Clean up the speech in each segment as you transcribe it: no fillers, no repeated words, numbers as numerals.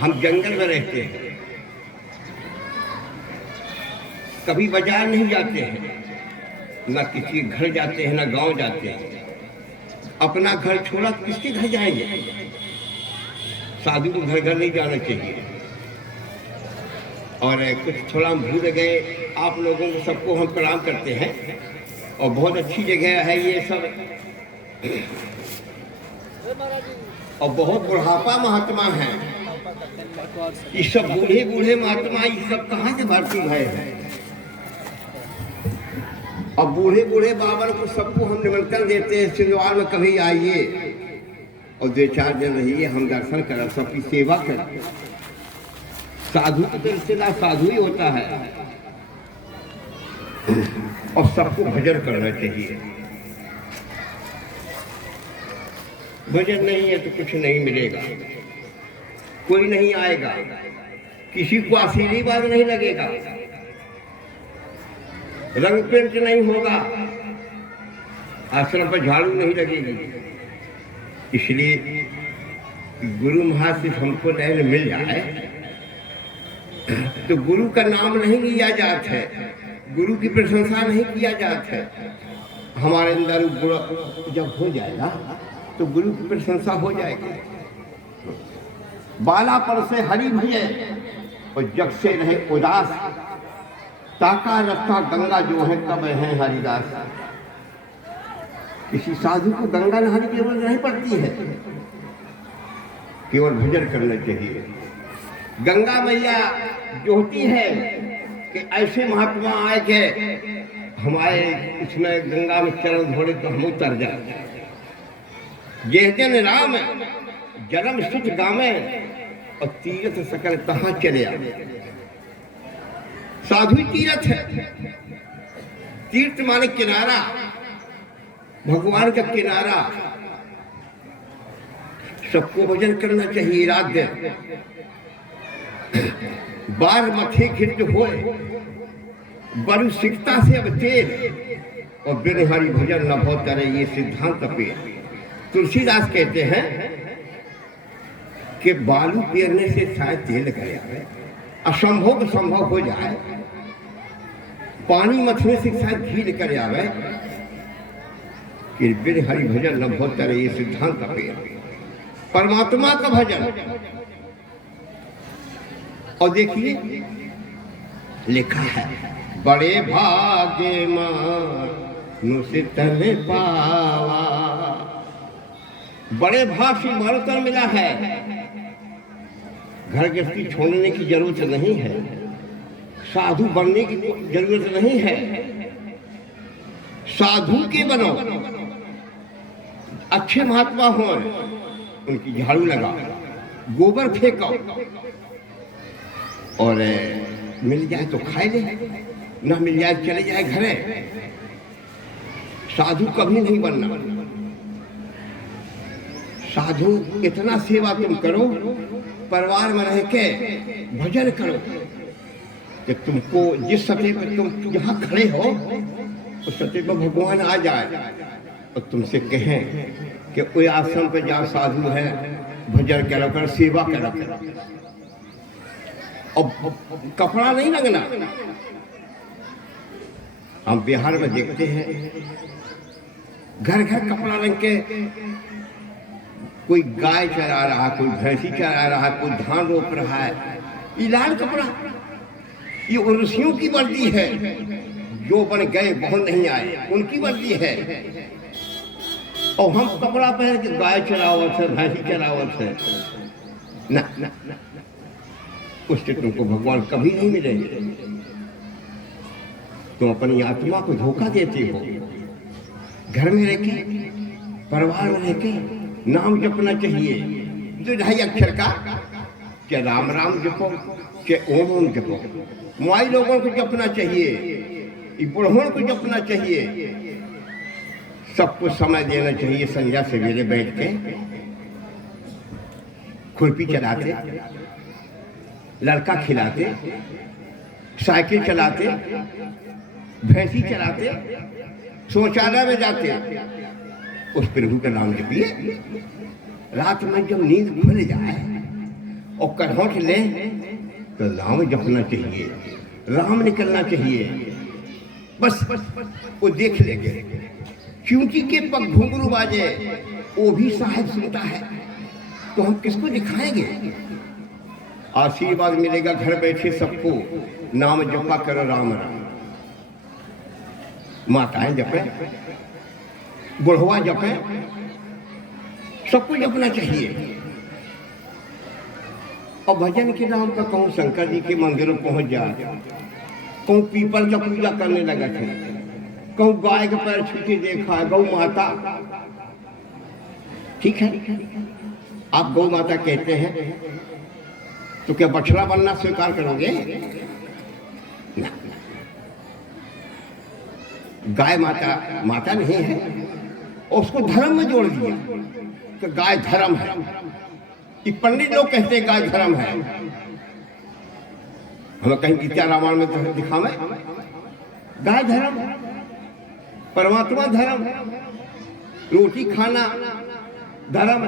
हम जंगल में रहते हैं, कभी बाजार नहीं जाते हैं, ना किसी घर जाते हैं, ना गांव जाते हैं। अपना घर छोड़ा किसके घर जाएंगे? साधु को घर घर नहीं जाना चाहिए। और कुछ थोड़ा हम भूल गए, आप लोगों को सबको हम प्रणाम करते हैं और बहुत अच्छी जगह है ये सब। और बहुत बुढ़ापा महात्मा है, ये सब बूढ़े बूढ़े महात्मा, ये सब कहाँ से भर्ती भय है? और बूढ़े बूढ़े बाबर को सबको हम निमंत्रण देते हैं, सिंधवार में कभी आइए और 2-4 दिन रहिए, हम दर्शन करें, सबकी सेवा करें। साधु का तो रिश्तेदार साधु ही होता है। और सबको भजन करना चाहिए। भजन नहीं है तो कुछ नहीं मिलेगा, कोई नहीं आएगा, किसी को आशीर्वाद नहीं लगेगा, रंग पेंट नहीं होगा, आश्रम पर झाड़ू नहीं लगेगी। इसलिए गुरु महाराज से हमको नैन मिल जाए तो गुरु का नाम नहीं लिया जाता है, गुरु की प्रशंसा नहीं किया जाता है। हमारे अंदर गुरु जब हो जाएगा तो गुरु की प्रशंसा हो जाएगी। बालापन से हरि भये और जग से रहे उदास, ताका रास्ता गंगा जो है कब है हरिदास। किसी साधु को गंगा नहाने की जरूरत नहीं पड़ती है, केवल भजन करना चाहिए। गंगा मैया जो होती है कि ऐसे महात्मा आए के हमारे इसमें गंगा में चरण धोड़े तो हम उतर जाए। जय जन राम जन्म सुख गामे और तीर्थ सकल कहाँ चले आए। साधु तीर्थ है, तीर्थ माने किनारा, भगवान का किनारा। सबको भजन करना चाहिए। राज्य बार मथे खिंच होए बरु सिकता से अब तेल और बिरहरी भजन न हो तरे, ये सिद्धांत पे तुलसीदास कहते हैं कि बालू पेरने से शायद तेल निकल आए, असंभव संभव हो जाए। पानी मथने से शायद घी निकल आवे, कि बिरहरी भजन न हो तरे, ये सिद्धांत पे परमात्मा का भजन। और देखिए लिखा है बड़े भाग्य मानुष तन पावा। बड़े भाग से मानुष मिला है। घर गृहस्थी छोड़ने की जरूरत नहीं है, साधु बनने की जरूरत नहीं है। साधु के बनो, अच्छे महात्मा हो, उनकी झाड़ू लगा, गोबर फेंको और मिल जाए तो खाए ले, ना मिल जाए चले जाए घरे। साधु कभी नहीं बनना। साधु इतना सेवा तुम करो, परिवार में रह के भजन करो कि तुमको जिस सतह पर तुम जहाँ खड़े हो उस सतह पर भगवान आ जाए और तुमसे कहें कि कोई आश्रम पे जहाँ साधु है भजन करो कर, सेवा करो कर। और कपड़ा नहीं लगना। हम बिहार में देखते हैं घर घर कपड़ा रंग के, कोई गाय चरा रहा, कोई भैंसी चरा रहा, कोई धान रोप रहा है, ये लाल कपड़ा। ये ऋषियों की वर्दी है, जो बन गए बहुत नहीं आए, उनकी वर्दी है। और हम कपड़ा पहन के गाय चरावत है, भैंसी चरावत है ना, ना, ना। उससे तुमको भगवान कभी नहीं मिलेंगे। तुम अपनी आत्मा को धोखा देते हो। घर में रहके, परिवार में रहके नाम जपना चाहिए। जो 2.5 अक्षर का, क्या राम राम जपो, क्या ओम ओम जपो। माई लोगों को जपना चाहिए, बुढ़ों को जपना चाहिए। सबको समय देना चाहिए। संध्या सवेरे बैठ के खुरपी चलाते, लड़का खिलाते, साइकिल चलाते, भैंसी चलाते, शौचालय में जाते, उस प्रभु का नाम जपिए। रात में जब नींद खुल जाए और करहोट ले तो राम जपना चाहिए, राम निकलना चाहिए, बस वो देख लेंगे। चूंकि के पग घुंघरू बाजे वो भी साहेब सुनता है, तो हम किसको दिखाएंगे? आशीर्वाद मिलेगा घर बैठे सबको, नाम जपा करो राम राम। माताएं जपे, बुढ़वा जपे, सबको जपना चाहिए। और भजन के नाम पर कहूँ शंकर जी के मंदिरों पहुंच जा, कहूँ पीपल का पूजा करने लगा थे, कहूँ गाय के पैर छू के देखा, गौ माता। ठीक है, आप गौ माता कहते हैं तो क्या बछड़ा बनना स्वीकार करोगे? ना, गाय माता माता नहीं है, और उसको धर्म में जोड़ दिया कि गाय धर्म है। कि पंडित लोग कहते हैं गाय धर्म है, हमें कहीं गीता रामायण में तो दिखावे गाय धर्म, परमात्मा धर्म, रोटी खाना धर्म,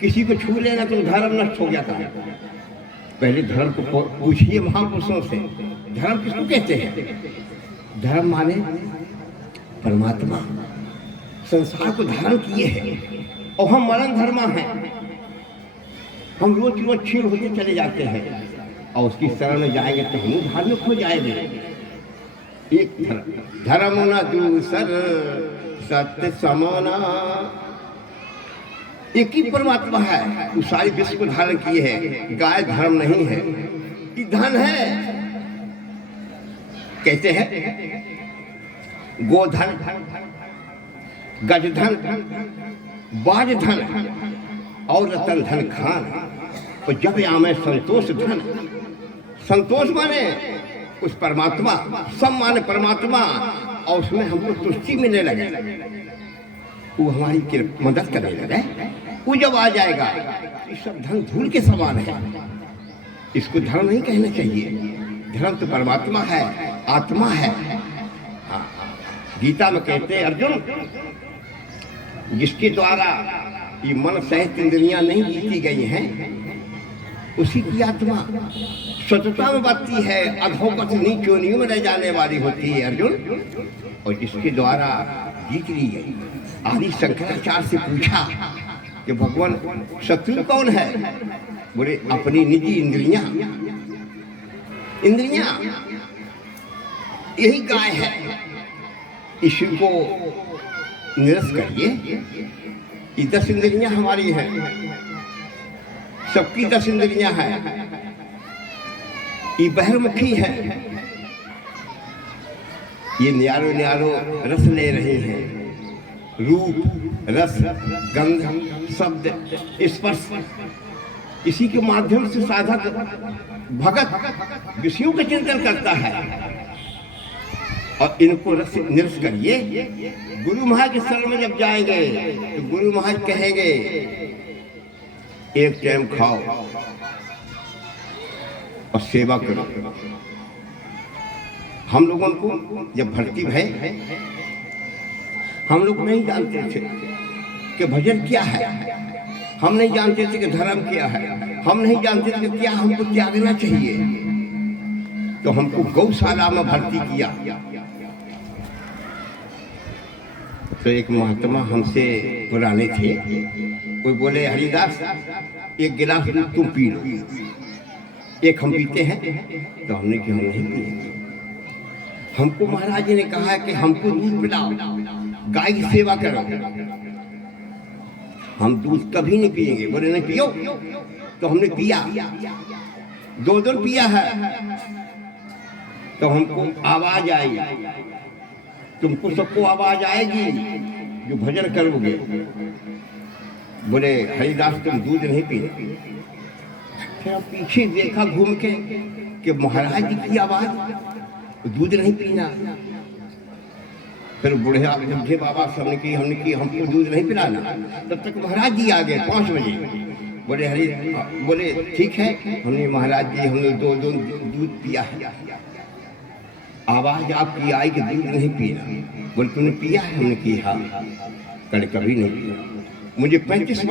किसी को छू लेना तो धर्म नष्ट हो गया था। पहले धर्म को पूछिए महापुरुषों से, धर्म किसको कहते हैं? धर्म माने परमात्मा संसार को धारण किए हैं, और हम मरण धर्मा हैं। हम रोज रोज क्षीण होते चले जाते हैं, और उसकी शरण में जाएंगे तो हम धार्मिक हो जाएंगे। एक धर्म न दूसर सत्य समाना, एक ही परमात्मा है, वो सारी विश्व को धारण किए है। गाय धर्म नहीं है, ये धन है। कहते हैं गोधन, गजधन, बाजधन और रतन धन खान, और जब आमे संतोष धन। संतोष माने उस परमात्मा, सब माने परमात्मा, और उसमें हमको तुष्टि मिलने लगे, वो हमारी मदद करने लगे। वो जब आ जाएगा, ये सब धन धूल के समान है, इसको धर्म नहीं कहना चाहिए। धर्म तो परमात्मा है, आत्मा है। हाँ, गीता में कहते हैं अर्जुन, जिसके द्वारा ये मन सहित इंद्रियां नहीं जीती गई हैं, उसी की आत्मा स्वतंत्रता में बचती है, अधोगत नीच योनियों में रह जाने वाली होती है अर्जुन। और जिसके द्वारा जीत ली गई। आदि शंकराचार्य से पूछा कि भगवान शत्रु कौन है? बोले अपनी निजी इंद्रियां। इंद्रियां यही गाय है, इसी को निरस्त करिए। ये 10 इंद्रियां हमारी हैं, सबकी 10 इंद्रियां हैं। ये बहिर्मुखी है, ये न्यारो न्यारो रस ले रही हैं, रूप, रस, गंध, शब्द, स्पर्श। इसी के माध्यम से साधक भगत विषयों का चिंतन करता है, और इनको रस निरस करिए। गुरु महाराज के शरण में जब जाएंगे तो गुरु महाराज कहेंगे एक टाइम खाओ और सेवा करो। हम लोगों को जब भर्ती है, हम लोग नहीं जानते थे कि भजन क्या है, हम नहीं जानते थे कि धर्म क्या है, हम नहीं जानते थे कि क्या हमको त्यागना चाहिए। तो हमको गौशाला में भर्ती किया। तो एक महात्मा हमसे पुराने थे, वो बोले हरिदास एक गिलास दूध तुम पी लो। एक हम पीते हैं, तो हमने कि हम नहीं पिए। हमको महाराज जी ने कहा कि हमको दूध पिलाओ, गाय की सेवा करो, हम दूध कभी नहीं पिएंगे। बोले नहीं पियो। तो हमने पिया, 2 दिन पिया है। तो हमको आवाज आई, तुमको सबको आवाज आएगी जो भजन करोगे। बोले हरिदास तुम दूध नहीं पीते। फिर हम पीछे देखा घूम के कि महाराज जी की आवाज, दूध नहीं पीना। फिर बूढ़े बाबा से हमने की हमको दूध नहीं पिलाना। तब तक महाराज जी आ गए 5 बजे। बोले ठीक है। हमने महाराज जी हमने 2 दिन दूध पिया है। आवाज आपकी आई कि दूध नहीं पीना। बोले तूने पिया है? हमने की हाँ। कल कभी नहीं पिया। मुझे 35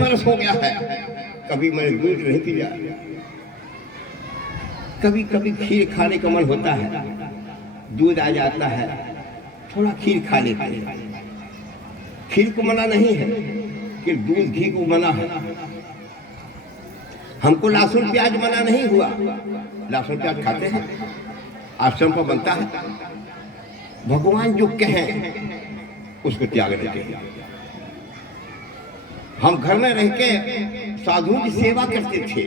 वर्ष हो गया है, कभी मैंने दूध नहीं पिया, कभी कभी खीर खाने का मन होता है, दूध आ जाता है, थोड़ा खीर खा लेते हैं। खीर को मना नहीं है कि दूध घी को मना है। हमको लहसुन प्याज मना नहीं हुआ, लहसुन प्याज खाते हैं, आश्रम पर बनता है। भगवान जो कहें उसको त्याग देते हैं। हम घर में रह के साधुओं की सेवा करते थे,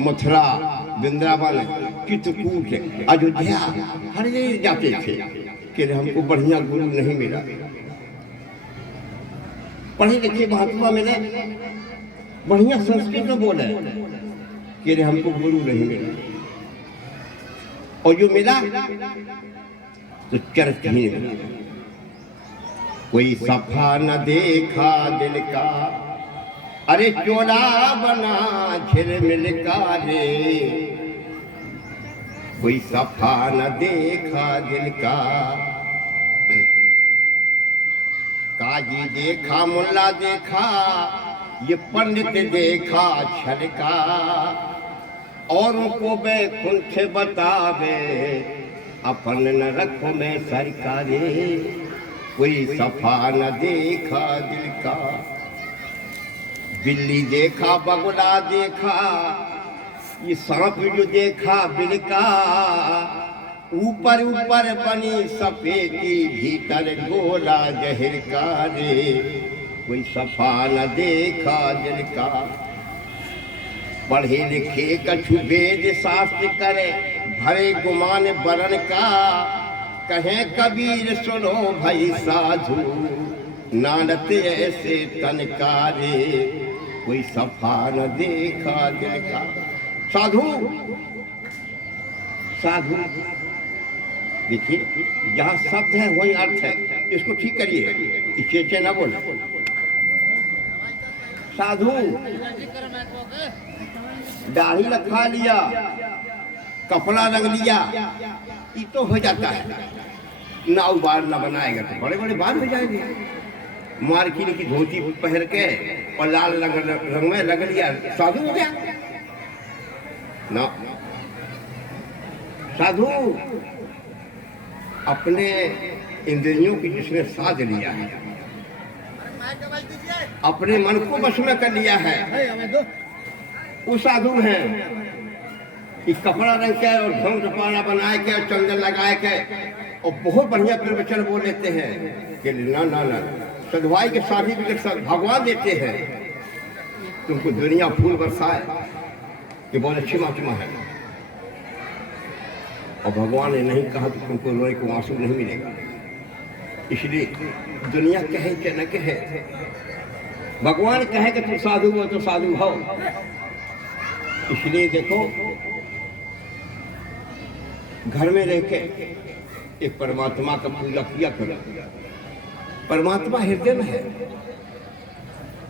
मथुरा, वृंदावन, चित्रकूट, अयोध्या हर जगह जाते थे कि हमको बढ़िया गुरु नहीं मिला, पढ़े लिखे महात्मा मिले, बढ़िया संस्कृत में बोले कि हमको गुरु नहीं मिला, और जो मिला तो चरित्र ही मिला। कोई सफा न देखा दिल का, अरे चोला बना झिलमिल का रे, कोई सफा न देखा दिल का। काजी देखा, मुल्ला देखा, ये पंडित देखा छल का, औरों को बैकुंठ बतावे, अपन न रखो मैं सरकारे, कोई सफा न देखा दिल का। बिल्ली देखा, बगुला देखा, ये सांप जो देखा बिल का, ऊपर ऊपर बनी सफेदी, भीतर गोला जहर का रे, कोई सफा न देखा दिल का। पढ़े लिखे कछु वेद शास्त्र करे, भरे गुमान बरन का, कहे कबीर सुनो भाई साधु, नानत ऐसे तनकारे, कोई सफा न देखा दिल का। साधु साधु देखिए, जहाँ शब्द है वही अर्थ है, इसको ठीक करिए, चेचे ना बोले। साधु दाढ़ी लखा लिया, कपड़ा रंग लिया, ये तो हो जाता है, ना उबार ना बनाएगा तो बड़े बड़े बाल हो जाएंगे। मार्किन की धोती पहन के और लाल रंग में रंग लिया, साधु हो गया ना। साधु अपने इंद्रियों की जिसने साध लिया है, अपने मन को वश में कर लिया है, वो साधु हैं। कि कपड़ा रंग के और धन टपाना बनाए के और चंदन लगाए के और बहुत बढ़िया प्रवचन बोल लेते हैं कि ना ना ना, सदवाई के सर्टिफिकेट भगवान देते हैं, तुमको दुनिया फूल बरसाए कि बहुत अच्छी महात्मा है, और भगवान ने नहीं कहा तो तुमको रोए को आंसू नहीं मिलेगा। इसलिए दुनिया कहे कि न कहे, भगवान कहे कि तुम साधु हो तो साधु हो। इसलिए देखो, घर में रह के एक परमात्मा का पूजा किया करो। परमात्मा हृदय में है।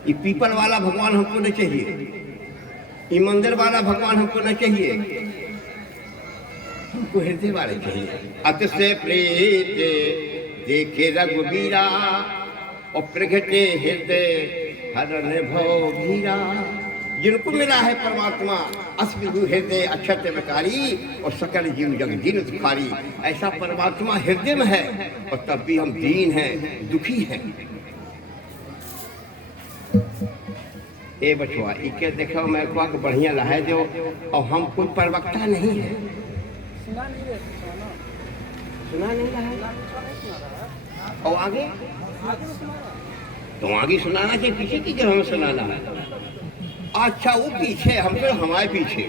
ये पीपल वाला भगवान हमको नहीं चाहिए, ये मंदिर वाला भगवान हमको नहीं चाहिए, हमको हृदय वाले चाहिए। अत से प्रीत देखे रघुबीरा, और प्रगटे हृदय हरण भव भीरा। जिनको मिला है परमात्मा असविदु हृदय अक्षत विकारी, और सकल जीव जग दीन सुखारी। ऐसा परमात्मा हृदय में है, और तब भी हम दीन हैं, दुखी हैं। ए बचवा, इके देखो मैं को बढ़िया लहाय दो, और हम कोई प्रवक्ता नहीं है। सुना नहीं रहा, और आगे तो आगे सुनाना चाहिए, पीछे की जगह हमें सुनाना है। अच्छा, वो पीछे, हम तो हमारे पीछे।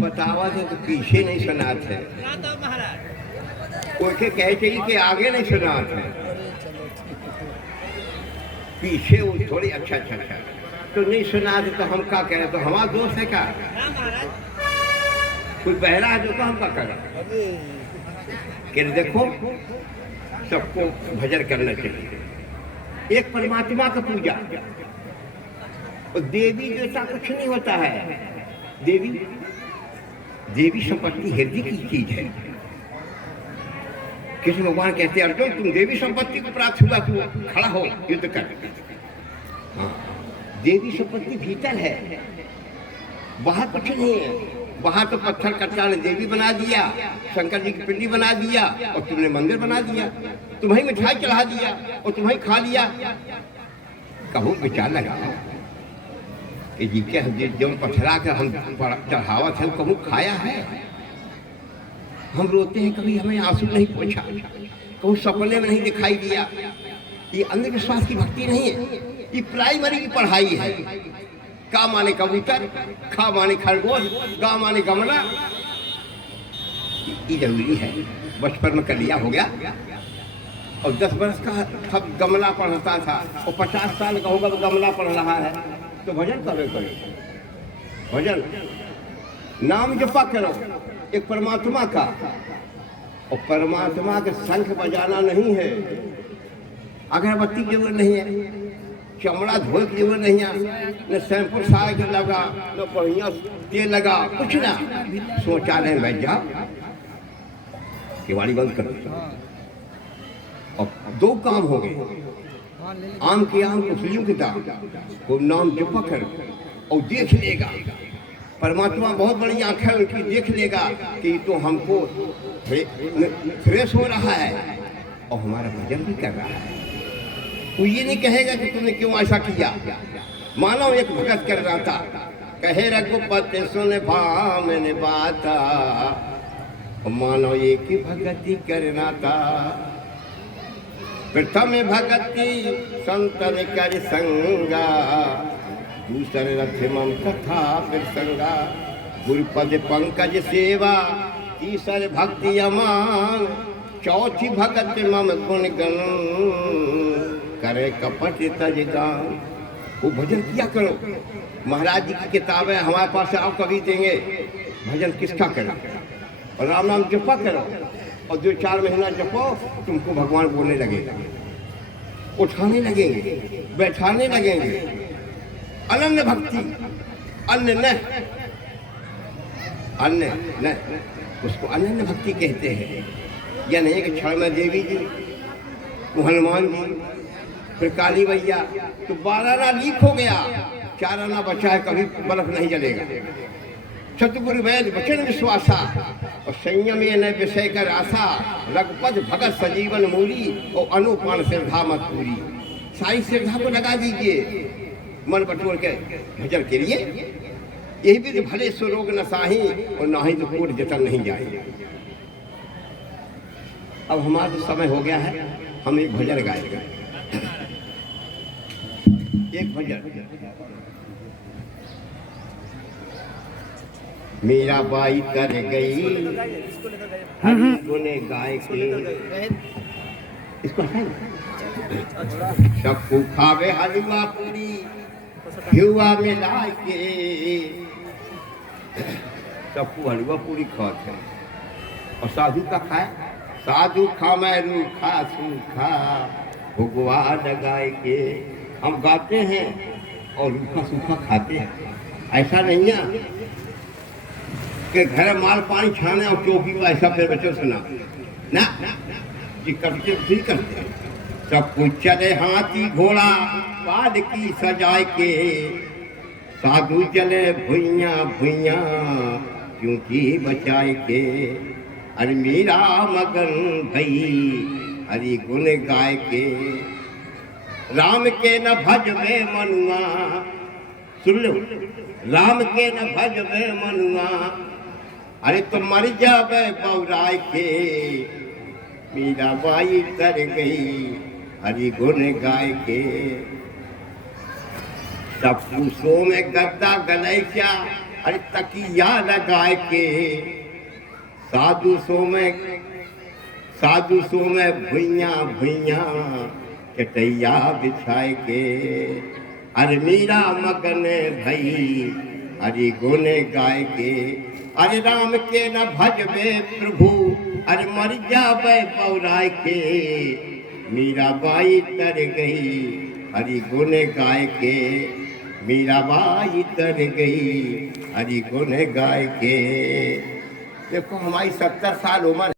बतावा थे तो पीछे नहीं सुनाते, उनके कहे चाहिए कि आगे नहीं सुनाते, पीछे वो थोड़ी अच्छा तो नहीं सुना दे तो हम क्या करें, तो हमारा दोस्त है क्या? कोई बहरा है जो हम क्या करें? कि देखो, सबको भजन करना चाहिए। एक परमात्मा का पूजा, और देवी देवता कुछ नहीं होता है। देवी संपत्ति हृदय की चीज है। कृष्ण भगवान कहते अर्जुन तुम देवी संपत्ति को प्राप्त हुआ, तू खड़ा हो युद्ध कर। हाँ, देवी संपत्ति भीतर है, बाहर कुछ नहीं है। बाहर तो पत्थर कच्चा ने देवी बना दिया, शंकर जी की पिंडी बना दिया और तुमने मंदिर बना दिया, तुम्हें मिठाई चढ़ा दिया और तुम्हें खा लिया। कहो विचार लगाओ कि जी के जो पथरा कर हम चढ़ावत है कहूँ खाया है। हम रोते हैं, कभी हमें आंसू नहीं पूछा, कहूँ सपने में नहीं दिखाई दिया। ये अंधविश्वास की भक्ति नहीं है, ये प्राइमरी की पढ़ाई है। का माने कबूतर, खा माने खरगोश, गा माने गमला। ये जरूरी है। बचपन में कर लिया हो गया और 10 वर्ष का सब गमला पढ़ता था और 50 साल का होगा तो गमला पढ़ रहा है, तो भजन करो। भजन नाम जपा करो एक परमात्मा का, और परमात्मा के शंख बजाना नहीं है, अगरबत्ती की जरूरत नहीं है, चमड़ा धोए की जरूरत नहीं है, न शैम्पू साग लगा, न बढ़िया तेल लगा, कुछ ना। शौचालय में बैठ जाओ, केवाड़ी बंद करो और 2 काम हो गए। आम के आम कुसलियों की दाम को नाम जपा कर और देख लेगा परमात्मा, बहुत बड़ी आंखें उनकी, देख लेगा कि तो हमको फ्रेश हो रहा है और हमारा भजन भी कर रहा है। वो ये नहीं कहेगा कि तुमने क्यों ऐसा किया। मानो एक भगत कर रहा था, कहे रघुपति सुन भामन बाता, मानो एक ही भगति करना था। प्रथम भगति संतन कर संगा, दूसरे रथ मम कथा फिर संगा। गुरुपद पंकज सेवा, तीसरे भक्ति अमान, चौथी भगति मम गुण गण, करे कपट तज गान। वो भजन किया करो। महाराज जी की किताबें हमारे पास आओ, कभी देंगे। भजन किसका करो और राम नाम जपा करो और 2-4 महीना जपो, तुमको भगवान बोलने लगेगा, उठाने लगेंगे, बैठाने लगेंगे। अनन्य भक्ति, अन्य न, अन्य न, उसको अनन्य भक्ति कहते हैं। यह नहीं कि क्षण में देवी जी, हनुमान जी, फिर काली मैया, तो 12 आना लीक हो गया, 4 आना बचा है, कभी बर्फ नहीं जलेगा। सतगुरु वैद वचन विश्वासा और संयम ये न विषय कर आशा, रघुपत भगत सजीवन मूली और अनुपान श्रद्धा मत पूरी। सारी श्रद्धा को लगा दीजिए मन बटोर के भजन के लिए। यही भी भले सो रोग न साही और ना ही तो कोट जतन नहीं जाए। अब हमारा तो समय हो गया है, हम एक भजन गाएगा। एक भजन मीरा बाई कर गई हरि गुने गाय के, इसको सबको खावे हलवा पूरी युवा मिला के। सबको हलवा पूरी खाते और साधु का खाए, साधु खा मैं रूखा सूखा भुगवा लगाए के। हम गाते हैं और रूखा सूखा खाते हैं। ऐसा नहीं है कि घर माल पानी छाने और चौकी में ऐसा फिर बच्चों सुना ना, जी करते भी करते। सब कुछ चले हाथी घोड़ा पाद की सजाए के, साधु चले भुइया भुइया क्योंकि बचाए के। अरे मीरा मगन भई हरि गुण गाय के, राम के न भज में मनुआ। सुन लो, राम के न भज में मनुआ, अरे तो मर जावे बौराय के। मीरा बाई तर गई हरि गुण गाय के। सब पूछो में गद्दा गलैया, अरे तकिया लगाए के। साधु सो में भुइया भुइया चटैया बिछाए के। अरे मीरा मगन भई हरि गुण गाय के। अरे राम के न भजबे प्रभु, अरे मर जावे पौराय के। मीरा बाई तर गई हरि गुण गाय के। मीरा बाई तर गई हरि गुण गाय के। देखो हमारी 70 साल उम्र